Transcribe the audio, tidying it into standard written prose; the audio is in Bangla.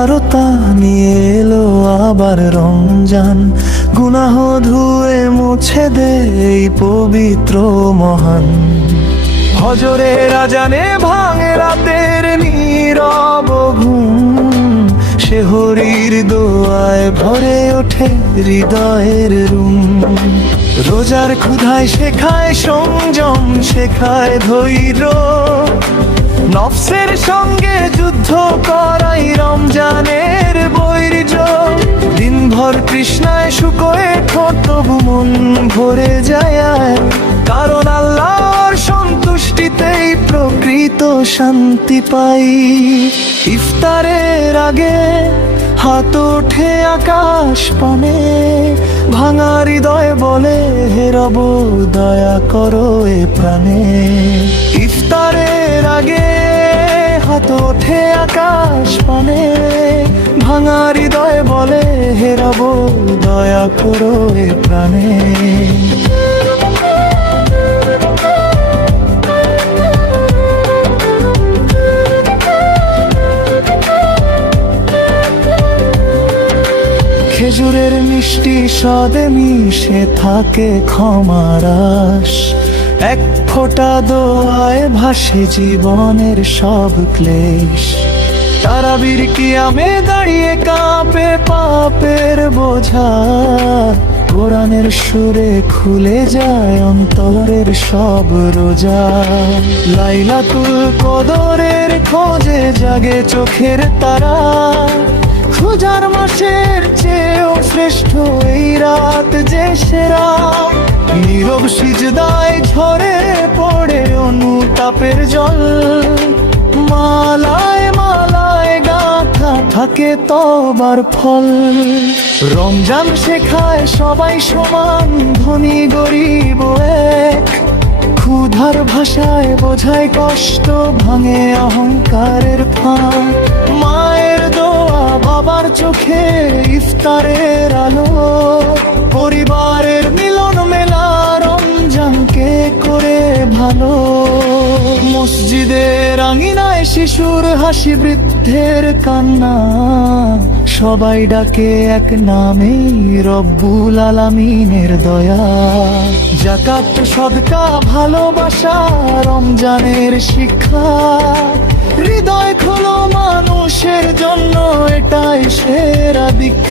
উদারতা নিয়ে এলো আবার রমজান। গুনাহ ধুয়ে মুছে দে এই পবিত্র মহান। হজরের আজানে ভাঙে রাতের নীরব ঘুম, সেহরির দোয়ায় ভরে ওঠে হৃদয়ের রুম। রোজার ক্ষুধায় শেখায় সংযম, শেখায় ধৈর্য, নফসের সঙ্গে যুদ্ধ করাই রমজানের বৈর্য। দিনভর তৃষ্ণায় শুকোয় ঠোঁট, তবু মন ভরে যায়, কারণ আল্লাহর সন্তুষ্টিতেই প্রকৃত শান্তি পাই। ইফতারের আগে হাত ওঠে আকাশ পানে, ভাঙা হৃদয় বলে হে রব দয়া করো এ প্রাণে। ইফতারের আগে হাত ওঠে আকাশ পানে, ভাঙা হৃদয় বলে হে রব দয়া করো এ প্রাণে। খেজুরের মিষ্টি স্বাদে মিশে থাকে ক্ষমার আশ, এক ফোঁটা দোয়ায় ভাসে জীবনের সব ক্লেশ। তারাবির কিয়ামে দাঁড়িয়ে কাঁপে পাপের বোঝা, কোরআনের সুরে খুলে যায় অন্তরের সব রোজা। লাইলাতুল কদরের খোঁজে জাগে চোখের তারা, রোজার মাসের চেয়েও শ্রেষ্ঠ এই রাত যে সেরা। নীরব সিজদায় ঝরে পড়ে অনুতাপের জল, মালায় মালায় গাঁথা থাকে তওবার ফল। রমজান শেখায় সবাই সমান, ধনী গরিব এক, ক্ষুধার ভাষায় বোঝায় কষ্ট, ভাঙে অহংকারের ফাঁক। মায়ের দোয়া বাবার চোখে ইফতারের আলো, পরিবারের মিলন মেলা রমজানকে করে ভালো। মসজিদের আঙিনায় শিশুর হাসি, বৃদ্ধের কান্না, সবাই ডাকে এক নামেই রব্বুল আলামিনের দয়া। যাকাত সদকা ভালোবাসা রমজানের শিক্ষা, হৃদয় খোলো মানুষের জন্য এটাই সেরা দীক্ষা।